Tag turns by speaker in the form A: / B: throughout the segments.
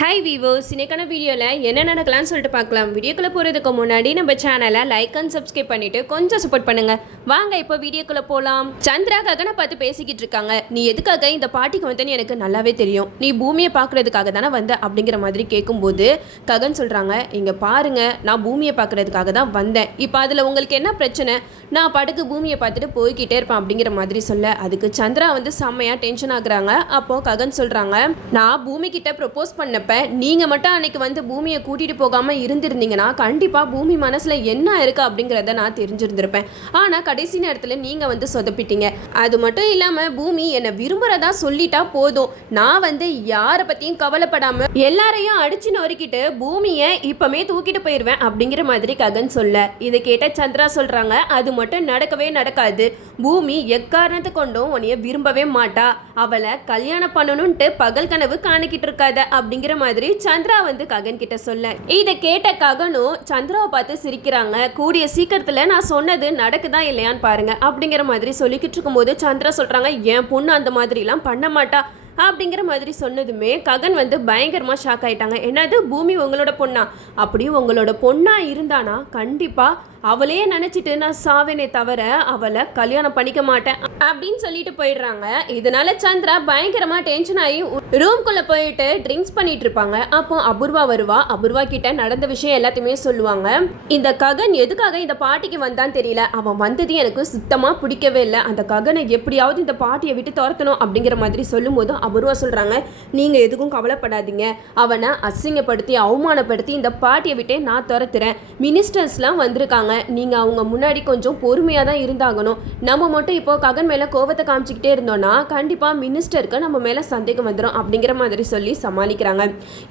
A: Hi Vivo இன்னைக்கான வீடியோவில் என்ன நடக்கலாம்னு சொல்லிட்டு பார்க்கலாம். வீடியோக்குள்ளே போகிறதுக்கு முன்னாடி நம்ம சேனலை லைக் அண்ட் சப்ஸ்கிரைப் பண்ணிவிட்டு கொஞ்சம் சப்போர்ட் பண்ணுங்கள் வாங்க இப்போ வீடியோக்குள்ளே போகலாம் சந்திரா ககனை பார்த்து பேசிக்கிட்டு இருக்காங்க. நீ எதுக்காக இந்த பாட்டிக்கு வந்தேன்னு எனக்கு நல்லாவே தெரியும். நீ பூமியை பார்க்கறதுக்காக தானே வந்த அப்படிங்கிற மாதிரி கேட்கும்போது ககன் சொல்கிறாங்க இங்கே பாருங்க நான் பூமியை பார்க்குறதுக்காக தான் வந்தேன். இப்போ அதில் உங்களுக்கு என்ன பிரச்சனை? நான் பாட்டுக்கு பூமியை பார்த்துட்டு போய்கிட்டே இருப்பேன் அப்படிங்கிற மாதிரி சொல்ல. அதுக்கு சந்திரா வந்து செம்மையாக டென்ஷன் ஆகுறாங்க. அப்போது ககன் சொல்கிறாங்க நான் பூமி கிட்ட ப்ரொப்போஸ் பண்ணப்ப நீங்கள் மட்டும் அன்னைக்கு வந்து பூமியை கூட்டிகிட்டு போகாமல் இருந்திருந்தீங்கன்னா கண்டிப்பாக பூமி மனசில் என்ன இருக்குது அப்படிங்கிறத நான் தெரிஞ்சிருந்திருப்பேன். ஆனால் கடைசி நேரத்தில் நீங்கள் வந்து சொதப்பிட்டீங்க. அது மட்டும் இல்லாமல் பூமி என்னை விரும்புகிறதா சொல்லிட்டா போதும். நான் வந்து யாரை பற்றியும் கவலைப்படாமல் எல்லாரையும் அடிச்சு நொறுக்கிட்டு பூமியை இப்போமே தூக்கிட்டு போயிடுவேன் அப்படிங்கிற மாதிரி ககன் சொல்ல. இதை கேட்ட சந்திரா சொல்கிறாங்க அது மட்டும் நடக்கவே நடக்காது. பூமி எக்காரணத்தை கொண்டும் உன்னைய விரும்பவே மாட்டா. அவளை கல்யாணம் பண்ணணும்ட்டு பகல் கனவு காணிக்கிட்டு இருக்காத அப்படிங்கிற மாதிரி சந்திரா வந்து ககன் கிட்ட சொல்ல இதை கேட்ட ககனும் சந்திராவை பார்த்து சிரிக்கிறாங்க. கூடிய சீக்கிரத்துல நான் சொன்னது நடக்குதா இல்லையான்னு பாருங்க. அப்படிங்கிற மாதிரி சொல்லிக்கிட்டு இருக்கும்போது சந்திரா சொல்றாங்க என் பொண்ணு அந்த மாதிரிலாம் பண்ண மாட்டா. அப்படிங்கிற மாதிரி சொன்னதுமே ககன் வந்து பயங்கரமாக ஷாக் ஆயிட்டாங்க. என்னது? பூமி உங்களோட பொண்ணா? அப்படியும் உங்களோட பொண்ணாக இருந்தானா? கண்டிப்பாக அவளே நினச்சிட்டு நான் சாவேனே தவிர அவளை கல்யாணம் பண்ணிக்க மாட்டேன் அப்படின்னு சொல்லிட்டு போயிடுறாங்க. இதனால சந்திரா பயங்கரமாக டென்ஷன் ஆகி ரூம்குள்ளே போயிட்டு ட்ரிங்க்ஸ் பண்ணிட்டு இருப்பாங்க. அப்போ அபூர்வா வருவா. அபூர்வா கிட்ட நடந்த விஷயம் எல்லாத்தையுமே சொல்லுவாங்க. இந்த ககன் எதுக்காக இந்த பாட்டிக்கு வந்தான்னு தெரியல. அவன் வந்தது எனக்கு சுத்தமாக பிடிக்கவே இல்லை. அந்த ககனை எப்படியாவது இந்த பாட்டியை விட்டு துரத்தணும் அப்படிங்கிற மாதிரி சொல்லும் போதும் அபூர்வா சொல்கிறாங்க நீங்கள் எதுக்கும் கவலைப்படாதீங்க. அவனை அசிங்கப்படுத்தி அவமானப்படுத்தி இந்த பாட்டியை விட்டே நான் துரத்துறேன். மினிஸ்டர்ஸ்லாம் வந்திருக்காங்க. நீங்கள் அவங்க முன்னாடி கொஞ்சம் பொறுமையாக தான் இருந்தாகணும். நம்ம மட்டும் இப்போ ககன் மேலே கோவத்தை காமிச்சிக்கிட்டே இருந்தோம்னா கண்டிப்பாக மினிஸ்டருக்கு நம்ம மேலே சந்தேகம் வந்துடும் அப்படிங்கிற மாதிரி சொல்லி சமாளிக்கிறாங்க.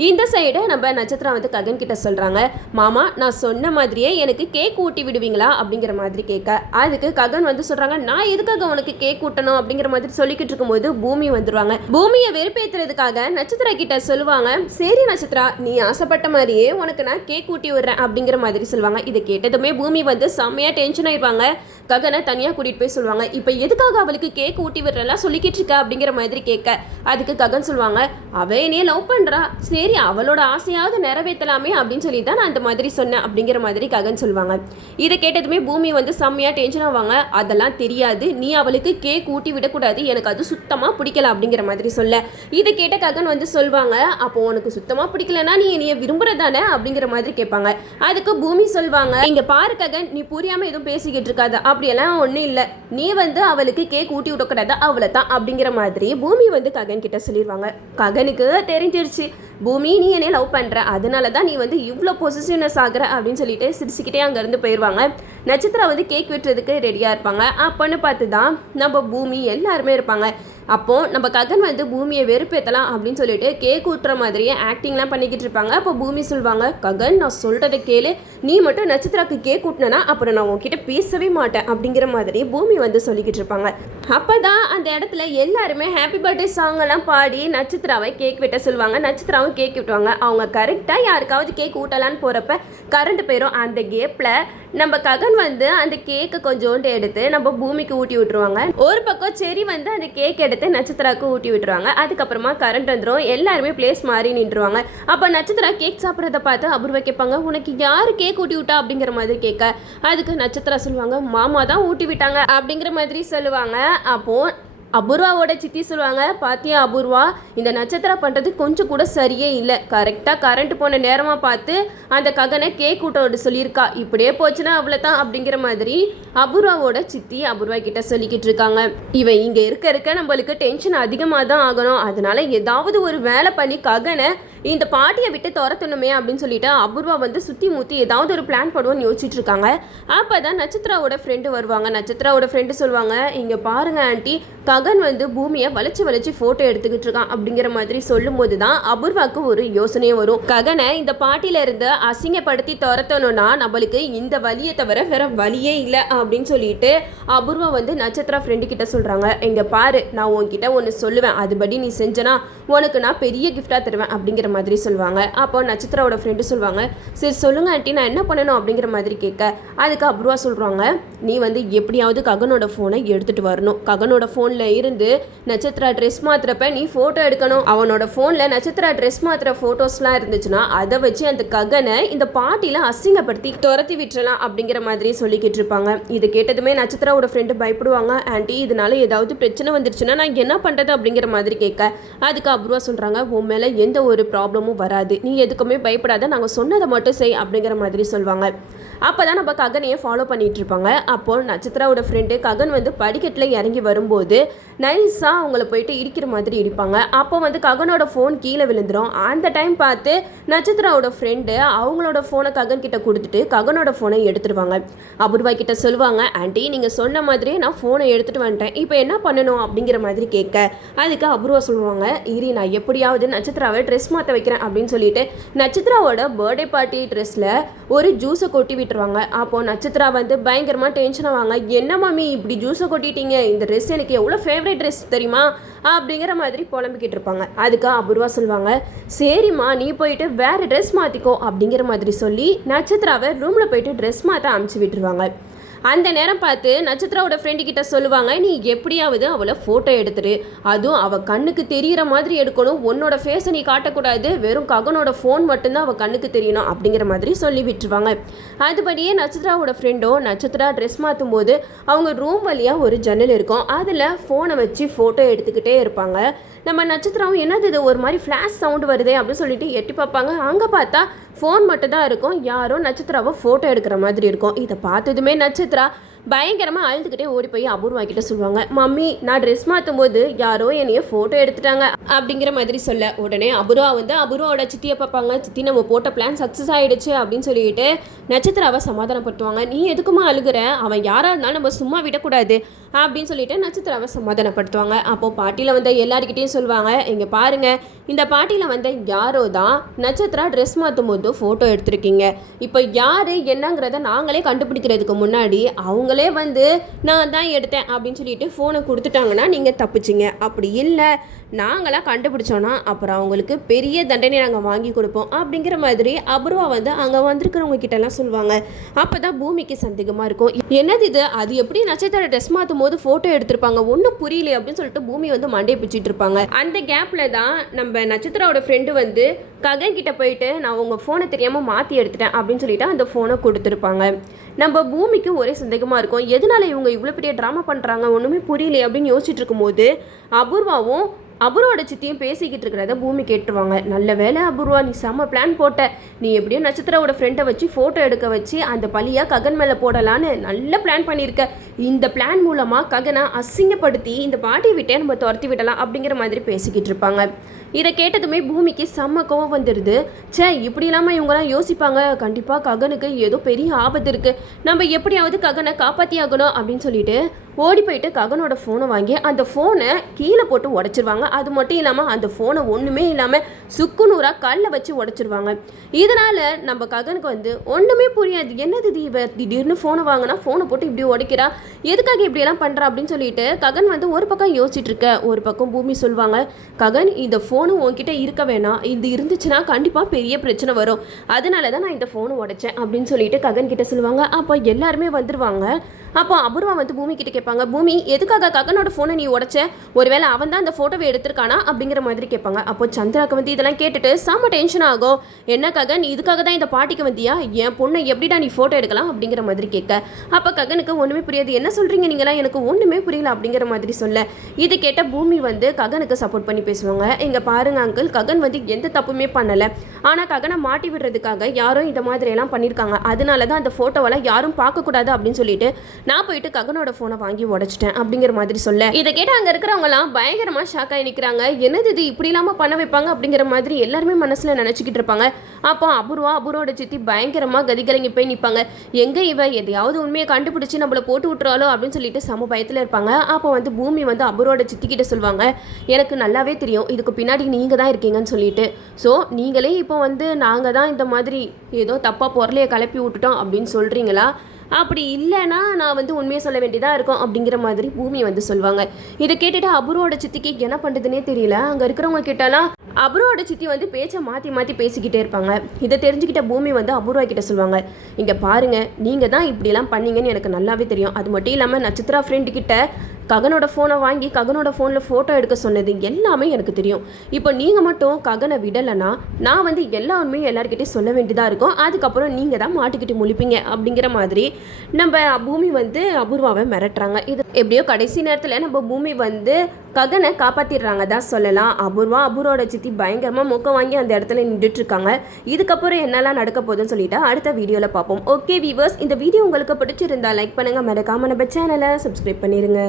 A: இந்த சைடு நம்ம நட்சத்திரம் வந்து ககன் கிட்ட சொல்கிறாங்க மாமா நான் சொன்ன மாதிரியே எனக்கு கேக் ஊட்டி விடுவீங்களா? அப்படிங்கிற மாதிரி கேட்க. அதுக்கு ககன் வந்து சொல்கிறாங்க நான் எதுக்காக உனக்கு கேக் ஊட்டணும்? அப்படிங்கிற மாதிரி சொல்லிக்கிட்டு இருக்கும்போது பூமி வந்துருவாங்க. பூமியை வெறுப்பேற்றுறதுக்காக நட்சத்திரா கிட்ட சொல்லுவாங்க சரி நட்சத்திரா நீ ஆசைப்பட்ட மாதிரியே உனக்கு நான் கேக் ஊட்டி விடுறேன் அப்படிங்கிற மாதிரி சொல்லுவாங்க. இதை கேட்டதுமே பூமி வந்து செம்மையாக டென்ஷன் ஆயிடுவாங்க ககனை தனியாக கூட்டிகிட்டு போய் சொல்லுவாங்க இப்போ எதுக்காக அவளுக்கு கேக் ஊட்டி விடுறலாம் சொல்லிக்கிட்டு இருக்க? அப்படிங்கிற மாதிரி கேட்க அதுக்கு ககன் சொல்லுவாங்க அவ என்னைய லவ் பண்ணுறா சரி அவளோட ஆசையாவது நிறைவேற்றலாமே அப்படின்னு சொல்லி தான் நான் அந்த மாதிரி சொன்னேன் அப்படிங்கிற மாதிரி ககன் சொல்லுவாங்க. இதை கேட்டதுமே பூமி வந்து செம்மையாக டென்ஷன் ஆவாங்க அதெல்லாம் தெரியாது. நீ அவளுக்கு கேக் ஊட்டி விடக்கூடாது. எனக்கு அது சுத்தமாக பிடிக்கல அப்படிங்கிற மாதிரி சொல்ல. இதை கேட்ட ககன் வந்து சொல்வாங்க அப்போ உனக்கு சுத்தமாக பிடிக்கலனா நீ என்னைய விரும்புறதானே? அப்படிங்கிற மாதிரி கேட்பாங்க. அதுக்கு பூமி சொல்வாங்க இங்கே பாரு ககன் நீ புரியாமல் எதுவும் பேசிக்கிட்டு இருக்காத. அப்படியெல்லாம் ஒன்றும் இல்லை. நீ வந்து அவளுக்கு கேக் ஊட்டி விடக்கூடாது அவளை தான் அப்படிங்கிற மாதிரி பூமி வந்து ககன் கிட்ட சொல்லிடுவாங்க ககனுக்கு தெரிஞ்சிருச்சு பூமி நீ என்னைய லவ் பண்ணுற அதனால தான் நீ வந்து இவ்வளோ பொசிஷனஸ் ஆகுற. அப்படின்னு சொல்லிட்டு சிரிச்சுக்கிட்டே அங்கேருந்து போயிடுவாங்க நட்சத்திரம் வந்து கேக் வெட்டுறதுக்கு ரெடியாக இருப்பாங்க. அப்போன்னு பார்த்து தான் நம்ம பூமி எல்லாருமே இருப்பாங்க. அப்போது நம்ம ககன் வந்து பூமியை வெறுப்பேற்றலாம் அப்படின்னு சொல்லிட்டு கேக் ஊட்டுற மாதிரியே ஆக்டிங்லாம் பண்ணிக்கிட்டு இருப்பாங்க. அப்போ பூமி சொல்லுவாங்க ககன் நான் சொல்கிறத கேளு. நீ மட்டும் நட்சத்திராக்கு கேக் ஊட்டினா அப்புறம் நான் உங்ககிட்ட பேசவே மாட்டேன். அப்படிங்கிற மாதிரி பூமி வந்து சொல்லிக்கிட்டு இருப்பாங்க. அப்போ தான் அந்த இடத்துல எல்லாருமே ஹாப்பி பர்த்டே சாங்கெல்லாம் பாடி நட்சத்திராவை கேக் வெட்ட சொல்லுவாங்க. நட்சத்திராவும் கேக் விட்டுவாங்க. அவங்க கரெக்டாக யாருக்காவது கேக் ஊட்டலான்னு போகிறப்ப கரண்ட் போயிடும் அந்த கேப்பில் நம்ம ககன் வந்து அந்த கேக்கை கொஞ்சோண்டு எடுத்து நம்ம பூமிக்கு ஊட்டி விட்டுருவாங்க. ஒரு பக்கம் செரி வந்து அந்த கேக் எடுத்து நட்சத்திராவுக்கு ஊட்டி விட்டுருவாங்க. அதுக்கப்புறமா கரண்ட் வந்துடும் எல்லாருமே பிளேஸ் மாறி நின்றுவாங்க அப்போ நட்சத்திரா கேக் சாப்பிட்றத பார்த்து அபூர்வா கேட்பாங்க. உனக்கு யார் கேக் ஊட்டி விட்டா அப்படிங்கிற மாதிரி கேட்க. அதுக்கு நட்சத்திரா சொல்லுவாங்க. மாமா தான் ஊட்டி விட்டாங்க அப்படிங்கிற மாதிரி சொல்லுவாங்க. அப்போ அபூர்வாவோட சித்தி சொல்லுவாங்க பாத்தியா அபூர்வா இந்த நட்சத்திரம் பண்ணுறது கொஞ்சம் கூட சரியே இல்லை. கரெக்டாக கரண்ட் போன நேரமாக பார்த்து அந்த ககனை கேக் கூட்டோட சொல்லியிருக்கா. இப்படியே போச்சுன்னா அவ்வளோ தான் அப்படிங்கிற மாதிரி அபூர்வாவோட சித்தி அபூர்வா கிட்ட சொல்லிக்கிட்டு இருக்காங்க. இவன் இங்கே இருக்க இருக்க நம்மளுக்கு டென்ஷன் அதிகமாக தான் ஆகணும். அதனால ஏதாவது ஒரு வேலை பண்ணி ககனை இந்த பாட்டியை விட்டு துரத்தணுமே அப்படின்னு சொல்லிட்டு அபூர்வா வந்து சுற்றி முற்றி ஏதாவது ஒரு பிளான் பண்ணுவோன்னு யோசிச்சுட்டு இருக்காங்க. அப்போ தான் நட்சத்திராவோட ஃப்ரெண்டு வருவாங்க. நட்சத்திராவோட ஃப்ரெண்டு சொல்லுவாங்க இங்கே பாருங்க ஆண்டி ககன் வந்து பூமியை வளைச்சு வளைச்சு ஃபோட்டோ எடுத்துக்கிட்டு இருக்கான். அப்படிங்கிற மாதிரி சொல்லும்போது தான் அபூர்வாக்கு ஒரு யோசனையே வரும். ககனை இந்த பாட்டியில இருந்து அசிங்கப்படுத்தி துரத்தணும்னா நம்மளுக்கு இந்த வழியை தவிர வேற வழியே இல்லை அப்படின்னு சொல்லிட்டு அபூர்வா வந்து நட்சத்திரா ஃப்ரெண்டு கிட்ட சொல்கிறாங்க இங்கே பாரு நான் உன்கிட்ட ஒன்று சொல்லுவேன். அதுபடி நீ செஞ்சனா உனக்கு நான் பெரிய கிஃப்டாக தருவேன். அப்படிங்கிற மாதிரி சொல்லுவாங்க. அப்போ நட்சத்திராவோட ஃப்ரெண்டு சொல்லுவாங்க சரி சொல்லுங்க ஆண்டி நான் என்ன பண்ணணும்? அப்படிங்கிற மாதிரி கேட்க அதுக்கு அப்ருவா சொல்கிறாங்க நீ வந்து எப்படியாவது ககனோட ஃபோனை எடுத்துகிட்டு வரணும். ககனோட ஃபோனில் இருந்து நட்சத்திரா ட்ரெஸ் மாத்துறப்ப நீ ஃபோட்டோ எடுக்கணும். அவனோட ஃபோனில் நட்சத்திரா ட்ரெஸ் மாத்துற ஃபோட்டோஸ்லாம் இருந்துச்சுன்னா அதை வச்சு அந்த ககனை இந்த பாட்டியில் அசிங்கப்படுத்தி துரத்தி விட்டுறலாம் அப்படிங்கிற மாதிரி சொல்லிக்கிட்டு இருப்பாங்க. இது கேட்டதுமே நட்சத்திராவோட ஃப்ரெண்டு பயப்படுவாங்க ஆண்டி இதனால ஏதாவது பிரச்சனை வந்துருச்சுன்னா நான் என்ன பண்ணுறது அப்படிங்கிற மாதிரி கேட்க அதுக்கு அப்ரூவா சொல்கிறாங்க உன் மேலே எந்த ஒரு ப்ராப்ளமும் வராது. நீ எதுக்குமே பயப்படாத நாங்கள் சொன்னதை மட்டும் செய் அப்படிங்கிற மாதிரி சொல்லுவாங்க அப்போ தான் நம்ம ககனையே ஃபாலோ பண்ணிட்டு இருப்பாங்க. அப்போ நட்சத்திராவோட ஃப்ரெண்டு ககன் வந்து படிக்கட்டில் இறங்கி வரும்போது நைஸாக அவங்கள போயிட்டு இடிக்கிற மாதிரி இடிப்பாங்க அப்போ வந்து ககனோட ஃபோன் கீழே விழுந்துரும். அந்த டைம் பார்த்து நட்சத்திராவோட ஃப்ரெண்டு அவங்களோட ஃபோனை ககன் கிட்ட கொடுத்துட்டு ககனோட ஃபோனை எடுத்துருவாங்க. அபூர்வா கிட்ட சொல்லுவாங்க ஆண்டி நீங்கள் சொன்ன மாதிரி நான் ஃபோனை எடுத்துகிட்டு வந்துட்டேன். இப்போ என்ன பண்ணணும்? அப்படிங்கிற மாதிரி கேட்க அதுக்கு அபூர்வா சொல்லுவாங்க இரி நான் எப்படியாவது நட்சத்திராவை ட்ரெஸ் மாற்ற வைக்கிறேன் அப்படின்னு சொல்லிட்டு நட்சத்திராவோட பர்த்டே பார்ட்டி ட்ரெஸ்ஸில் ஒரு ஜூஸை கொட்டி விட்டுருவாங்க. அப்போ நட்சத்திரா வந்து பயங்கரமாக டென்ஷன் ஆவாங்க என்ன மாமி இப்படி ஜூஸை கொட்டிட்டீங்க? இந்த ட்ரெஸ் எனக்கு எவ்வளோ ஃபேவரட் ட்ரெஸ் தெரியுமா? அப்படிங்கிற மாதிரி புலம்பிக்கிட்டு இருப்பாங்க. அதுக்கு அபூர்வா சொல்லுவாங்க சரிம்மா நீ போயிட்டு வேறு ட்ரெஸ் மாற்றிக்கோ அப்படிங்கிற மாதிரி சொல்லி நட்சத்திராவை ரூமில் போயிட்டு ட்ரெஸ் மாற்ற அமுச்சு விட்டுருவாங்க. அந்த நேரம் பார்த்து நட்சத்திராவோட ஃப்ரெண்டு கிட்ட சொல்லுவாங்க நீ எப்படியாவது அவளை ஃபோட்டோ எடுத்துரு அதுவும் அவள் கண்ணுக்கு தெரியிற மாதிரி எடுக்கணும். உன்னோட ஃபேஸை நீ காட்டக்கூடாது. வெறும் ககனோட ஃபோன் மட்டும்தான் அவள் கண்ணுக்கு தெரியணும் அப்படிங்கிற மாதிரி சொல்லி விட்டுருவாங்க. அதுபடியே நட்சத்திராவோட ஃப்ரெண்டோ நட்சத்திரா ட்ரெஸ் மாற்றும் போது அவங்க ரூம் வழியாக ஒரு ஜன்னல் இருக்கும். அதில் ஃபோனை வச்சு ஃபோட்டோ எடுத்துக்கிட்டே இருப்பாங்க. நம்ம நட்சத்திரம் என்னது இது? ஒரு மாதிரி ஃப்ளாஷ் சவுண்டு வருதே அப்படின்னு சொல்லிட்டு எட்டி பார்ப்பாங்க. அங்கே பார்த்தா ஃபோன் மட்டும் தான் இருக்கும். யாரோ நட்சத்திராவை ஃபோட்டோ எடுக்கிற மாதிரி இருக்கும். இதை பார்த்ததுமே நட்சத்திரம் நட்சத்திரா பயங்கரமாக அழுதுகிட்டே ஓடி போய் அபூர்வா கிட்ட சொல்லுவாங்க மம்மி நான் ட்ரெஸ் மாற்றும் போது யாரோ என்னைய ஃபோட்டோ எடுத்துட்டாங்க. அப்படிங்கிற மாதிரி சொல்ல உடனே அபூர்வா வந்து அபூர்வாவோட சித்தியை பார்ப்பாங்க சித்தி நம்ம போட்ட பிளான் சக்ஸஸ் ஆகிடுச்சு அப்படின்னு சொல்லிட்டு நட்சத்திராவை சமாதானப்படுத்துவாங்க. நீ எதுக்குமா அழுகுற? அவன் யாராக இருந்தாலும் நம்ம சும்மா விடக்கூடாது அப்படின்னு சொல்லிட்டு நட்சத்திராவை சமாதானப்படுத்துவாங்க. அப்போது பாட்டியில் வந்து எல்லாருக்கிட்டையும் சொல்லுவாங்க இங்கே பாருங்கள் இந்த பாட்டியில் வந்த யாரோ தான் நட்சத்திரா ட்ரெஸ் மாற்றும் போது ஃபோட்டோ எடுத்திருக்கீங்க. இப்போ யார் என்னங்கிறத நாங்களே கண்டுபிடிக்கிறதுக்கு முன்னாடி அவங்க வந்து நான் தான் எடுத்தேன் அப்படின்னு சொல்லிட்டு ஃபோனை கொடுத்துட்டாங்கன்னா நீங்கள் தப்பிச்சிங்க. அப்படி இல்லை. நாங்களாம் கண்டுபிடிச்சோன்னா அப்புறம் அவங்களுக்கு பெரிய தண்டனை நாங்கள் வாங்கி கொடுப்போம் அப்படிங்கிற மாதிரி அபூர்வா வந்து அங்கே வந்திருக்கிறவங்க கிட்டலாம் சொல்லுவாங்க. அப்போ தான் பூமிக்கு சந்தேகமாக இருக்கும். என்னது இது? அது எப்படி நட்சத்திர ட்ரெஸ் மாற்றும் போது ஃபோட்டோ எடுத்திருப்பாங்க? ஒன்றும் புரியல அப்படின்னு சொல்லிட்டு பூமி வந்து மண்டையை பிடிச்சிட்டு இருப்பாங்க. அந்த கேப்பில் தான் நம்ம நட்சத்திரோட ஃப்ரெண்டு வந்து ககன் கிட்ட போயிட்டு நான் உங்கள் ஃபோனை தெரியாமல் மாற்றி எடுத்துட்டேன் அப்படின்னு சொல்லிட்டு அந்த ஃபோனை கொடுத்துருப்பாங்க. நம்ம பூமிக்கு ஒரே சந்தேகமாக இருக்கும். எதனால இவங்க இவ்வளோ பெரிய ட்ராமா பண்ணுறாங்க ஒன்றுமே புரியலையே அப்படின்னு யோசிச்சுட்டு இருக்கும்போது அபூர்வாவும் அபூர்வோட சித்தியும் பேசிக்கிட்டு இருக்கிறத பூமி கேட்டுருவாங்க. நல்ல வேலை அபூர்வா நீ செம்ம பிளான் போட்ட. நீ எப்படியோ நட்சத்திராவோட ஃப்ரெண்டை வச்சு ஃபோட்டோ எடுக்க வச்சு அந்த பழியாக ககன் மேலே போடலான்னு நல்ல பிளான் பண்ணியிருக்க. இந்த பிளான் மூலமாக ககனை அசிங்கப்படுத்தி இந்த பாட்டியை விட்டே நம்ம துரத்தி விடலாம் அப்படிங்கிற மாதிரி பேசிக்கிட்டு இருப்பாங்க. இதை கேட்டதுமே பூமிக்கு செம்ம கோவம் வந்துடுது ச்சே இப்படி இல்லாமல் இவங்கெல்லாம் யோசிப்பாங்க. கண்டிப்பாக ககனுக்கு ஏதோ பெரிய ஆபத்து இருக்குது நம்ம எப்படியாவது ககனை காப்பாற்றி ஆகணும் அப்படின்னு சொல்லிட்டு ஓடி போயிட்டு ககனோட ஃபோனை வாங்கி அந்த ஃபோனை கீழே போட்டு உடச்சிருவாங்க. அது மட்டும் இல்லாமல் அந்த ஃபோனை ஒன்றுமே இல்லாமல் சுக்குநூறாக கல்லை வச்சு உடச்சிருவாங்க. இதனால் நம்ம ககனுக்கு வந்து ஒன்றுமே புரியாது. என்னது தீப திடீர்னு ஃபோனை வாங்கினா ஃபோனை போட்டு இப்படி உடைக்கிறா? எதுக்காக இப்படியெல்லாம் பண்ணுறா அப்படின்னு சொல்லிட்டு ககன் வந்து ஒரு பக்கம் யோசிச்சுட்டு இருக்க. ஒரு பக்கம் பூமி சொல்லுவாங்க ககன் இந்த ஃபோனு உன்கிட்ட இருக்க வேணாம். இது இருந்துச்சுன்னா கண்டிப்பாக பெரிய பிரச்சனை வரும். அதனால தான் நான் இந்த ஃபோனை உடைச்சேன். அப்படின்னு சொல்லிட்டு ககன் கிட்ட சொல்லுவாங்க. அப்போ எல்லாருமே வந்துருவாங்க. அப்போ அபூர்வா வந்து பூமி கிட்ட கேட்பாங்க பூமி எதுக்காக ககனோட ஃபோனை நீ உடைச்ச? ஒருவேளை அவன் தான் அந்த ஃபோட்டோவை எடுத்திருக்கானா? அப்படிங்கிற மாதிரி கேட்பாங்க. அப்போ சந்திராக்கு வந்து இதெல்லாம் கேட்டுட்டு செம்ம டென்ஷன் ஆகும். என்ன ககன் இதுக்காக தான் இந்த பாட்டிக்கு வந்தியா? என் பொண்ணை எப்படிடா நீ ஃபோட்டோ எடுக்கலாம் அப்படிங்கிற மாதிரி கேட்க. அப்போ ககனுக்கு ஒன்றுமே புரியாது. என்ன சொல்கிறீங்க நீங்களாம் எனக்கு ஒன்றுமே புரியல அப்படிங்கிற மாதிரி சொல்ல. இது கேட்ட பூமி வந்து ககனுக்கு சப்போர்ட் பண்ணி பேசுவாங்க. இங்கே பாருங்க அங்கிள் ககன் வந்து எந்த தப்புமே பண்ணலை. ஆனால் ககனை மாட்டி விடுறதுக்காக யாரும் இந்த மாதிரியெல்லாம் பண்ணியிருக்காங்க அதனால தான் அந்த ஃபோட்டோவெல்லாம் யாரும் பார்க்கக்கூடாது அப்படின்னு சொல்லிட்டு நான் போயிட்டு ககனோட ஃபோனை வாங்கி உடச்சிட்டேன் அப்படிங்கிற மாதிரி சொல்ல. இதை கேட்டு அங்கே இருக்கிறவங்கலாம் பயங்கரமாக ஷாக்காகி நிற்கிறாங்க என்னது இது? இப்படி இல்லாமல் பண்ண வைப்பாங்க அப்படிங்கிற மாதிரி எல்லாருமே மனசில் நினச்சிக்கிட்டு இருப்பாங்க. அப்போ அபூர்வா அபூர்வோட சித்தி பயங்கரமாக கதிகலங்கி போய் நிற்பாங்க எங்கே இவ? எதையாவது உண்மையை கண்டுபிடிச்சி நம்மளை போட்டு விட்டுறாலோ அப்படின்னு சொல்லிட்டு சம பயத்தில் இருப்பாங்க. அப்போ வந்து பூமி வந்து அபூர்வோட சித்திக்கிட்ட சொல்லுவாங்க. எனக்கு நல்லாவே தெரியும். இதுக்கு பின்னாடி நீங்கள் தான் இருக்கீங்கன்னு சொல்லிட்டு. ஸோ நீங்களே இப்போ வந்து நாங்கள் தான் இந்த மாதிரி ஏதோ தப்பாக பொருளையை கிளப்பி விட்டுட்டோம் அப்படின்னு சொல்கிறீங்களா அப்படி இல்லைன்னா நான் வந்து உண்மையை சொல்ல வேண்டியதாக இருக்கும் அப்படிங்கிற மாதிரி பூமி வந்து சொல்லுவாங்க இதை கேட்டுட்டு அபுரோட சித்திக்கு என்ன பண்ணுறதுனே தெரியல. அங்கே இருக்கிறவங்க கிட்டலாம் அபுரோட சித்தி வந்து பேச்சை மாற்றி மாற்றி பேசிக்கிட்டே இருப்பாங்க. இதை தெரிஞ்சுக்கிட்ட பூமி வந்து அபூர்வா கிட்ட சொல்லுவாங்க இங்கே பாருங்கள் நீங்கள் தான் இப்படிலாம் பண்ணீங்கன்னு எனக்கு நல்லாவே தெரியும். அது மட்டும் இல்லாமல் நட்சத்திரா ஃப்ரெண்டு கிட்ட ககனோட ஃபோனை வாங்கி ககனோட ஃபோனில் ஃபோட்டோ எடுக்க சொன்னது எல்லாமே எனக்கு தெரியும். இப்போ நீங்கள் மட்டும் ககனை விடலைன்னா நான் வந்து எல்லா உண்மையும் எல்லாருக்கிட்டையும் சொல்ல வேண்டியதாக இருக்கும். அதுக்கப்புறம் நீங்கள் தான் மாட்டிக்கிட்டு முழிப்பீங்க அப்படிங்கிற மாதிரி நம்ம பூமி வந்து அபூர்வாவை மிரட்டுறாங்க. இது எப்படியோ கடைசி நேரத்தில் நம்ம பூமி வந்து ககனை காப்பாற்றிடுறாங்க தான் சொல்லலாம். அபூர்வா அபூர்வோட சித்தி பயங்கரமாக முக்கம் வாங்கி அந்த இடத்துல நின்றுட்டு இருக்காங்க இதுக்கப்புறம் என்னெல்லாம் நடக்க போகுதுன்னு சொல்லிட்டு அடுத்த வீடியோவில் பார்ப்போம். ஓகே வீவர்ஸ் இந்த வீடியோ உங்களுக்கு பிடிச்சிருந்தா லைக் பண்ணுங்கள் மறக்காமல் நம்ம சேனலை சப்ஸ்கிரைப் பண்ணிடுங்க